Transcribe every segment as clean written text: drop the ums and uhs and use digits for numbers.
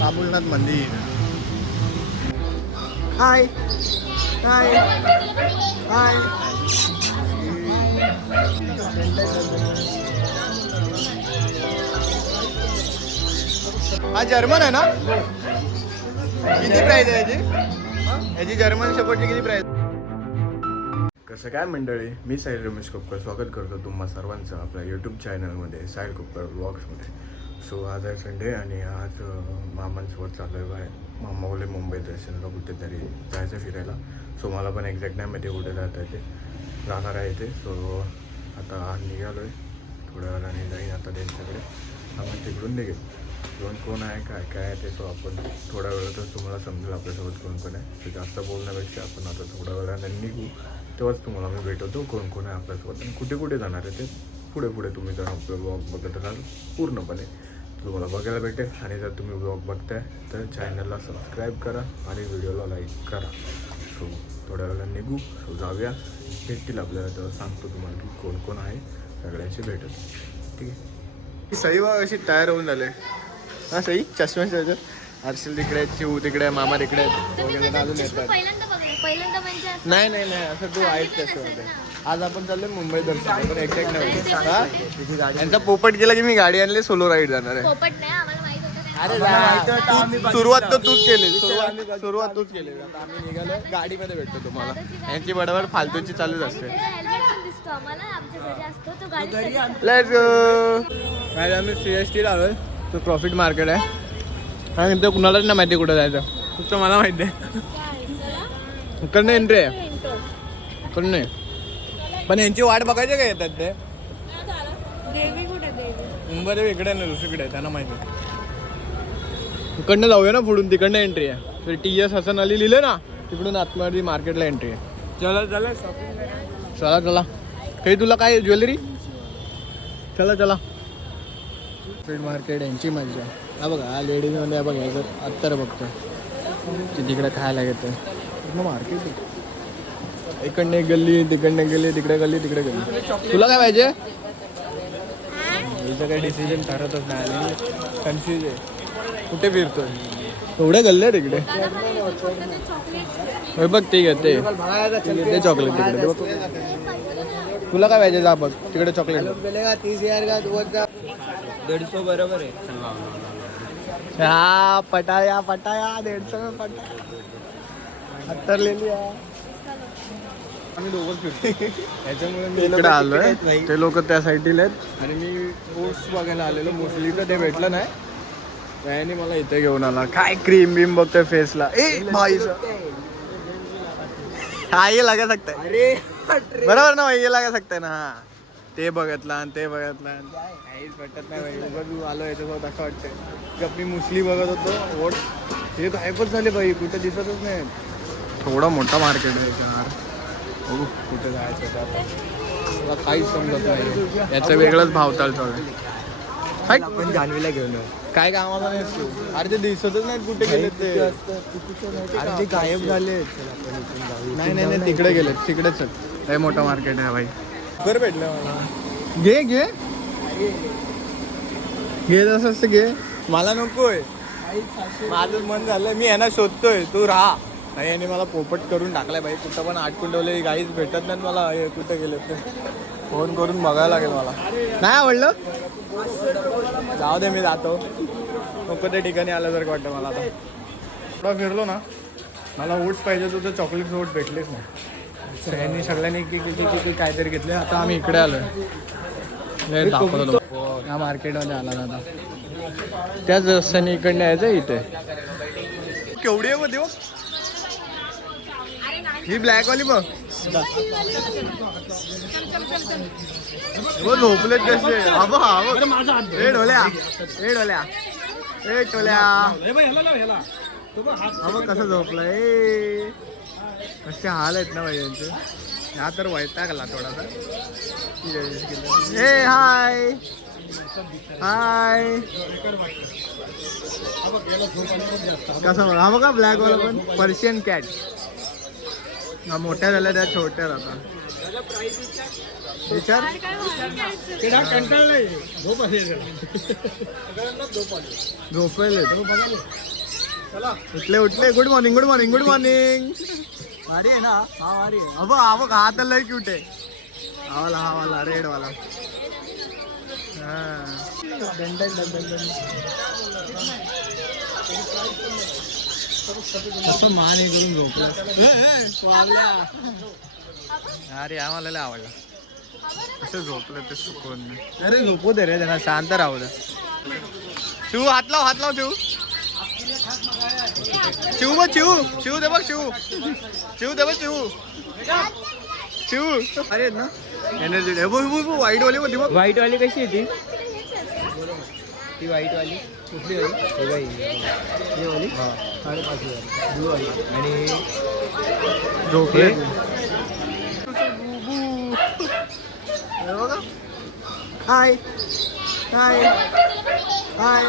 बाबुलनाथ मंदिर. हाय हाय हाय. हा जर्मन आहे ना. किती प्राइस आहे याची जर्मन शेपर्डची किती प्राइस? कसं काय मंडळी, मी साहिल रमेश कोपकर स्वागत करतो तुम्हा सर्वांचं आपल्या यूट्यूब चॅनलमध्ये साहिल कोपकर व्लॉग्समध्ये. सो आज आहे संडे आणि आज मामांसोबत चालू आहे बाहेर. मामा बोलले मुंबई दर्शनला कुठेतरी जायचं फिरायला. सो मला पण एक्झॅक्ट नाही माहिती कुठे जाता येते, जाणार आहे ते. सो आता निघालो आहे, थोड्या वेळाने जाईन आता त्यांच्याकडे. आम्ही तिकडून निघेल. कोण कोण आहे काय काय आहे ते तो आपण थोड्या वेळातच तुम्हाला समजेल आपल्यासोबत कोण कोण आहे. ते जास्त बोलण्यापेक्षा आपण आता थोड्या वेळाने निघू, तेव्हाच तुम्हाला मी भेटवतो कोण कोण आहे आपल्यासोबत आणि कुठे कुठे जाणार आहे ते. पुढे पुढे तुम्ही जर आपलं ब्लॉग बघत राहाल पूर्णपणे तुम्हाला बघायला भेटेल. आणि जर तुम्ही ब्लॉग बघताय तर चॅनलला सबस्क्राईब करा आणि व्हिडिओला लाईक करा. सो थोड्या वेळेला निघू. सो जाऊया, भेटतील आपल्याला. तेव्हा सांगतो तुम्हाला की कोण कोण आहे, सगळ्यांशी भेटेल. ठीक आहे. सई बघ अशी तयार होऊन झाले. हां सई, चष्म्याच्या हर्षल तिकडे, चिऊ तिकडे, मामा तिकडे वगैरे अजून येतात. नाही नाही नाही असं तू आहेस त्याच्यामध्ये. आज आपण चाललोय मुंबई दर्शन, पण एक्झॅक्ट नाही. यांचा पोपट गेला की मी गाडी आणली, सोलो राईड जाणार आहे. अरे सुरुवात तर तूच केली, सुरुवात तूच केली. आता आम्ही निघालो, गाडीमध्ये भेटतो तुम्हाला. यांची बडबड फालतूची चालूच असते. Let's go. काय आम्ही CST ला आलोय. तो प्रॉफिट मार्केट आहे. काय म्हणतो कुणालाच नाही माहिती कुठं जायचं, फक्त मला माहिती आहे. इकडनं एंट्री आहे, इकडनं नाही. पण यांची वाट बघायची काय येतात ते. मुंबईला इकडे नाही, दुसरीकडे आहे, त्यांना माहिती आहे. इकडनं जाऊया ना पुढून, तिकडनं एंट्री आहे. तर TS हसन अली लिहिलं ना, तिकडून आतमध्ये मार्केटला एंट्री आहे. चला चला चला चला. काही तुला काय ज्वेलरी, चला चला. स्ट्रीट मार्केट यांची मजा. हा बघा, हा लेडीजमध्ये बघा याचं अत्तर बघतो ते तिकडे खायला घेतं. मग मार्केट इकडनं एक गल्ली, तिकडनं गेली, तिकडे गल्ली, तिकडे गल्ली. तुला काय पाहिजे? हिचं काही डिसिजन ठरतच नाही आणि कन्फ्यूज आहे. कुठे फिरतोय, एवढ्या गल्ल्या आहे तिकडे. बघ ते घेते ते चॉकलेट तिकडे. तुला काय पाहिजे? जा बघ तिकडे चॉकलेट. 150 बरोबर आहे. हा पटाया पटाया 150 में पटाया. अत्तर लिहिली. आम्ही दोघंच फिरतो याच्यामुळे मी इकडे आलोय. ते लोक त्या साईडला आहेत आणि मी ओट्स बघायला आलेलो. मोस्टली तर ते भेटलं नाही, त्याने मला इथे घेऊन आला. काय क्रीम बीम बघतोय फेसला. ए भाई हा ये लगा सकता है. अरे बरोबर ना भाई, ये लगा सकता है ना. हा ते बघितलं आणि ते बघितलं, काहीच भेटत नाही भाई. उगाच आलो याच्यासोबत असं वाटतंय. मी मुसली बघत होतो ओट्स, हे गायबच झाले भाई, कुठे दिसतच नाही. थोडा मोठा मार्केट आहे यार. बघू कुठे जायचं त्याला काहीच समजत नाही. याचा वेगळाच भावताल चालू आहे. आपण जान्हवीला घेऊन काय कामाला नाही. अरे ते दिसतच नाही कुठे गेले ते. अरे ते गायब झाले. नाही नाही नाही तिकडे गेले, तिकडेच लय मोठा मार्केट आहे भाई. घर भेटलं मला. घे घे घे, जसं असतं घे. मला नकोय, माझं मन झालं. मी यांना शोधतोय, तू राहा. नाही याने मला पोपट करून टाकलाय भाई. कुठं पण आटकून ठेवले, काहीच भेटत नाही मला. हे कुठं गेले ते फोन करून बघायला लागेल मला. नाही आवडलं, जाऊ दे मी जातो. नको त्या ठिकाणी आल्यासारखं वाटतं मला. आता थोडा फिरलो ना, मला ओट्स पाहिजे होतं, चॉकलेट ओट्स भेटलेच नाही. सगळ्यांनी सगळ्यांनी किती काहीतरी घेतले. आता आम्ही इकडे आलोय, दाखवतो या मार्केटमध्ये आला ना. आता त्याच रस्त्याने इकडनं यायचं. इथे केवढी आहे मध्ये ही ब्लॅकवाली बघ. झोपलेत कसे. ए ढोल्या, ए ढोल्या, ए टोल्या. अबो कसं झोपलाय. असे हाल आहेत ना भाई यांचे. हा तर वैतागला थोडासा. ए हाय हाय. कसं बघा. हा बघा ब्लॅक वाला पण पर्शियन कॅट. हा मोठ्या झाल्या, त्या छोट्या आता. विचार झोपले उठले उठले. Good morning good morning good morning. भारी आहे ना हा भारी आहे. अबो अबो हा तर लय क्यूट आहे. हा वाला रेड वाला. कसं मान हे करून झोपला. अरे आम्हाला लय आवडला. असं झोपलं ते सुकून. अरे झोपू दे रे त्यांना शांत राहू दे. शिव हात लाव शिव. शिव बघ शिव दे बघ शिव दे बघ शिव. अरे ना एनर्जी वाईट वाली होती बघ. व्हाईट वाली कशी आहे ती व्हाईट वाली कुठली वाली ही वाली 5,500 ब्लू वाली आणि झोपले हाय हाय हाय.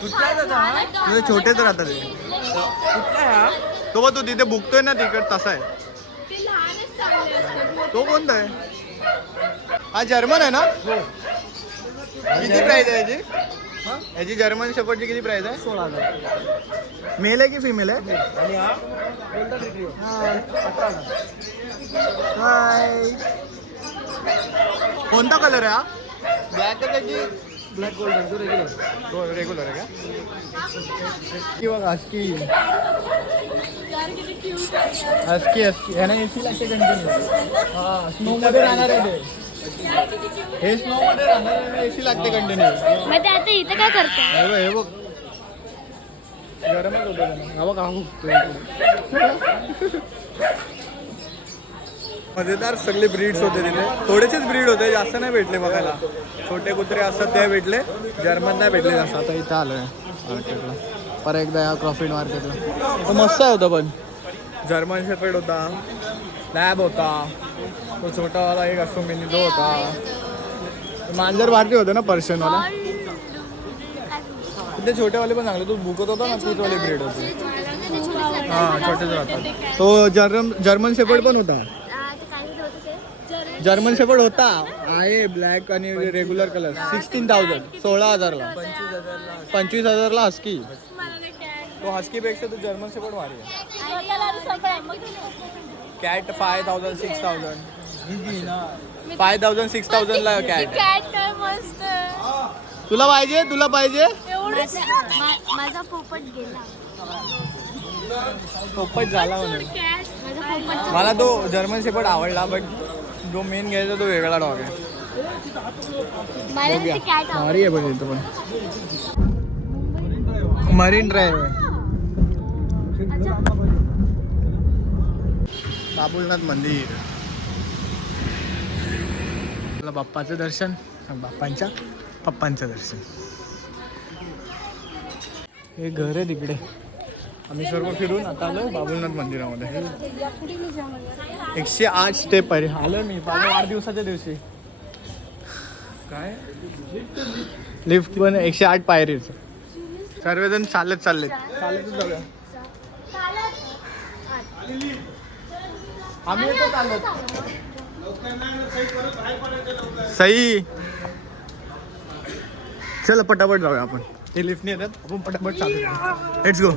तुझे छोटेच राहतात तो बघ तू तिथे भुकतोय ना तिकड तसा आहे तो. कोणता आहे हा जर्मन आहे ना. किती प्राइस आहे याची जर्मन शेपर्डची किती प्राइस आहे. 16,000. मेल आहे की फिमेल आहे. आणि हा कोणता विक्री हाय कोणता कलर आहे हा. ब्लॅक आहे की ब्लॅक गोल्डन तो रेग्युलर रेग्युलर आहे का. की बघा हस्की ह्याला एसी लागते कंटिन्यू. हा स्नो मध्ये राहणार आहे ते. हे स्नो मध्ये राहणार आहे एसी लागते कंटिन्यू. मग ते आता इथं काय करतो. हे बघ गरमच होतं हा बघ हा मजेदार सगळे ब्रीड्स होते तिथे. थोडेसेच ब्रीड होते जास्त नाही भेटले बघायला. छोटे कुत्रे असतात ते भेटले जर्मन नाही भेटले जास्त. आता इथं आलोय मार्केटला पर एकदा या क्रॉफिट मार्केटला. तो मस्त होता पण जर्मन शेपर्ड होता लॅब होता तो छोटावाला एक असतो मिनी जो होता. मांजर भारती होतं ना पर्शियनवाला. ते छोटेवाले पण चांगले. तू भुकत होता ना तीच वाली ब्रीड होती. हां छोटेच राहतात. तो जर्मन शेपर्ड पण होता. जर्मन शेपर्ड होता आहे ब्लॅक आणि रेग्युलर कलर. 16,000 16,000ला 25,000ला हस्की. तो हस्कीपेक्षा तो जर्मन शेपर्ड भारी आहे. कॅट 5,000 6,000 5,000 6,000ला कॅट. तुला पाहिजे माझा पोपट गेला. पोपट झाला म्हणून. मला तो जर्मन शेपर्ड आवडला बट जो मेन घ्यायचा तो वेगळा डॉग आहे. भारी आहे पण इथं पण मरीन ड्राईव्ह आहे. बाबुलनाथ मंदिर. आपलं बाप्पाचं दर्शन पप्पांचं दर्शन. हे घर आहे तिकडे. आम्ही सर्व फिरून आता आलोय बाबुलनाथ मंदिरामध्ये. 108 स्टेप आहे. आलोय मी वाढदिवसाच्या दिवशी. काय लिफ्ट पण 108 पायरीच. सर्वजण चालतच जाऊया. आम्ही येतो चालत. सई चल पटापट जाऊया आपण. ते लिफ्टने येतात आपण पटापट चालू. Let's go.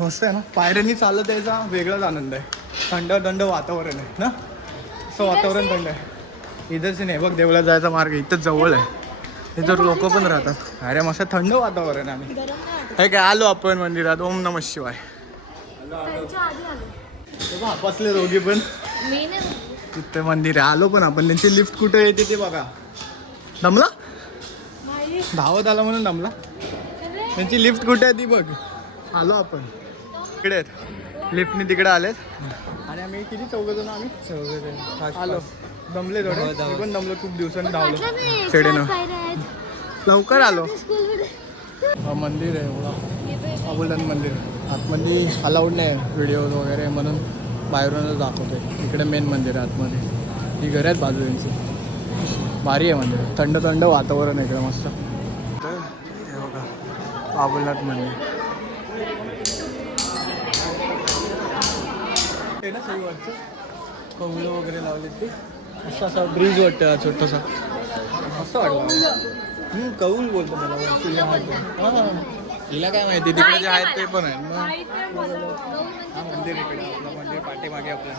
मस्त आहे ना. पायऱ्यांनी चालत यायचा वेगळाच आनंद आहे. थंड वातावरण आहे ना. असं वातावरण थंड आहे. इथंच नाही बघ देवळात जायचा मार्ग इथंच जवळ आहे. इथं लोक पण राहतात. अरे मस्त थंड वातावरण आहे. आम्ही हे काय आलो आपण मंदिरात. ओम नमः शिवाय. बसले दोघी पण तिथे मंदिर आहे. आलो पण आपण. त्यांची लिफ्ट कुठे येते ते बघा. दमला धावत आला म्हणून दमला. त्यांची लिफ्ट कुठे आहे ती बघ. आलो आपण तिकडे आहेत. लिफ्टने तिकडे आलेत आणि आम्ही किती चौघजण आलो. दमले थोडे. मी पण दमलो खूप दिवसांनी धावलो शेडेनं. लवकर आलो. मंदिर आहे बाबुलनाथ मंदिर. आतमध्ये अलाउड नाही व्हिडिओज वगैरे म्हणून बाहेरूनच दाखवते. इकडे मेन मंदिर आहे आतमध्ये. ही घर आहेत बाजूची. भारी आहे मंदिर. थंड वातावरण आहे इकडे मस्त. हे बघा बाबुलनाथ मंदिर. ना सही वाटतं कौलं वगैरे लावले ते असं असा ब्रिज वाटतं छोटासा असं वाटलं कौल बोलतो मला वरती तिला काय माहिती तिकडे जे आहेत ते पण आहेत हा मंदिर इकडे आपलं मंदिर पाठीमागे आपलं.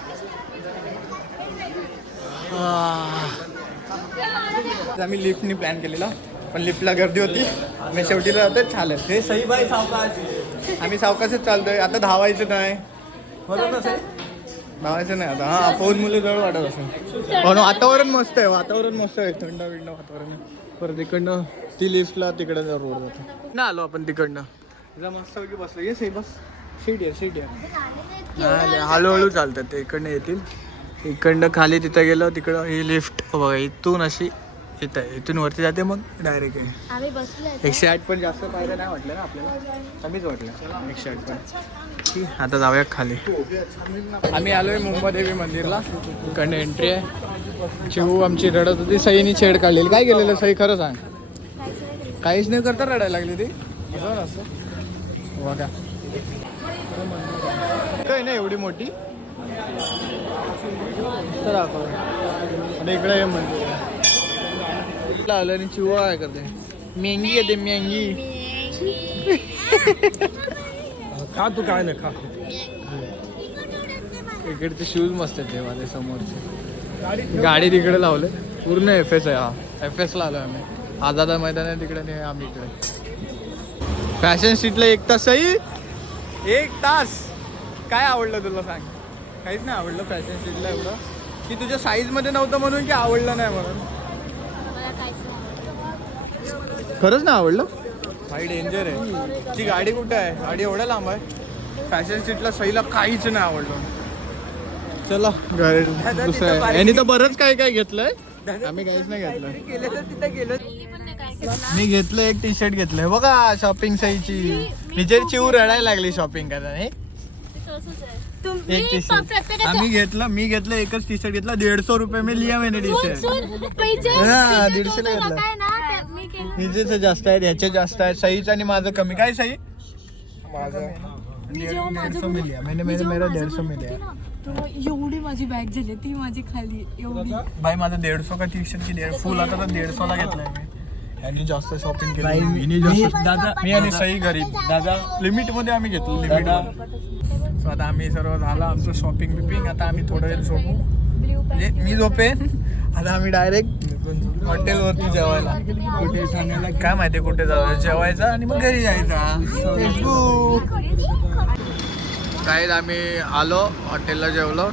आम्ही लिफ्टनी प्लॅन केलेला पण लिफ्टला गर्दी होती मी शेवटी तर चालेल हे सई बाई सावकाश आम्ही सावकाशच चालतोय आता धावायचं नाही बरोबर सई धावायचं नाही आता हा फोन मुलं जवळ वाटत असेल पण वातावरण मस्त आहे वातावरण मस्त आहे थंड विंड वातावरण आहे. परत तिकडनं ती लिफ्टला तिकडं रोड जातो ना आलो आपण तिकडनं तिला मस्त की बसलं ये सई बस सीट आहे हळूहळू चालतात ते इकडनं येतील इकडनं खाली तिथं गेलं तिकडं ही लिफ्ट बघा इथून अशी येत आहे इथून वरती जाते मग डायरेक्ट आहे आम्ही बसलोय 108 पण जास्त पाहिजे नाही वाटलं ना आपल्याला कमीच वाटलं 108 पण ठीक आता जाऊया खाली. आम्ही आलोय मुंबादेवी मंदिरला इकडनं एंट्री आहे. चिऊ आमची रडत होती सईनी छेड काढलेली काय केलेलं सई खरं सांग काहीच नाही करता रडायला लागली ती असं नसतं बघा काय नाही एवढी मोठी तर आणि इकडे हे मंदिर आलं आणि चिऊ काय करते मेंगी येते मेंगी खा तू काय नाही खा इकडचे शूज मस्त आहेत ते माझ्या समोरचे गाडी तिकडे लावले पूर्ण FS आहे हा FS ला आलो आम्ही आझादा मैदान आहे तिकडे नाही आम्ही इकडे फॅशन स्ट्रीटला 1 तास सही 1 तास काय आवडलं तुला सांग काहीच नाही आवडलं फॅशन स्ट्रीटला एवढं की तुझ्या साईजमध्ये नव्हतं म्हणून की आवडलं नाही म्हणून मला काहीच नाही. खरंच नाही आवडलं भाई डेंजर आहे ती गाडी कुठे आहे गाडी एवढ्या लांब आहे फॅशन स्ट्रीटला सईला काहीच नाही आवडलं चला दुसरं यांनी तर बरंच काय काय घेतलंय आम्ही काहीच नाही घेतलं मी पण नाही काय केलं. मी घेतलं एक टी शर्ट घेतलंय बघा शॉपिंग सईची विजय चिऊ रडायला लागली शॉपिंग करायला ते तसंच आहे. एक टी शर्ट आम्ही मी घेतलं एकच टी शर्ट घेतला 150 रुपये मी लिया मैंने टी शर्ट हा, 150 ला घेतला. काय ना ते मी केलं. विजेचं जास्त आहे ह्याचे जास्त आहे सईचं आणि माझं कमी काय सई माझं मी जेव्हा माझं 150 मिलिया मैंने मेरा 150 मिलिया तेव्हा एवढी माझी बॅग झाली ती माझी खाली एवढी भाई माझं 150 का टी शर्ट की फुल आता तर 150 ला घेतलाय मी यांनी जास्त शॉपिंग केली दादा मी आणि सई गरीब दादा लिमिट मध्ये आम्ही घेतलं लिमिट सो आता आम्ही सर्व झालं आमचं शॉपिंग बिपिंग आता आम्ही थोडं वेळ झोपू म्हणजे मी झोपेन आता आम्ही डायरेक्ट हॉटेलवरती जेवायला कुठे ठाण्याला काय माहिती कुठे जाऊ जेवायचं आणि मग घरी जायचं काय आम्ही आलो हॉटेलला जेवलो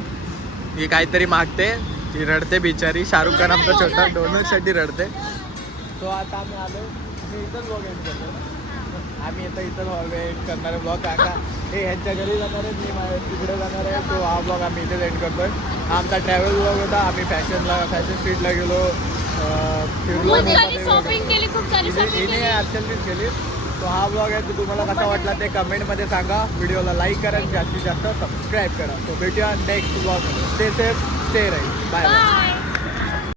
ही काहीतरी मागते ती रडते बिचारी शाहरुख खान आमचा छोटा डोनटसाठी रडते तो आता आम्ही आलो मी इथंच ब्लॉग एंड करतो आम्ही आता इथं ब्लॉग एंड करणारे ब्लॉग काका हे ह्यांच्या घरी जाणार आहेत मी माझ्या तिकडे जाणार आहे तो हा ब्लॉग आम्ही इथेच एंड करतोय हा आमचा ट्रॅव्हल ब्लॉग होता आम्ही फॅशन स्ट्रीटला गेलो फिरलो शॉपिंग केली खूप सारी शॉपिंग हिने ॲक्च्युअलीच केली तो हा ब्लॉग आहे तो तुम्हाला कसा वाटला ते कमेंटमध्ये सांगा व्हिडिओला लाईक करा जास्तीत जास्त सबस्क्राईब करा सो भेटूया next blog stay safe stay right bye bye.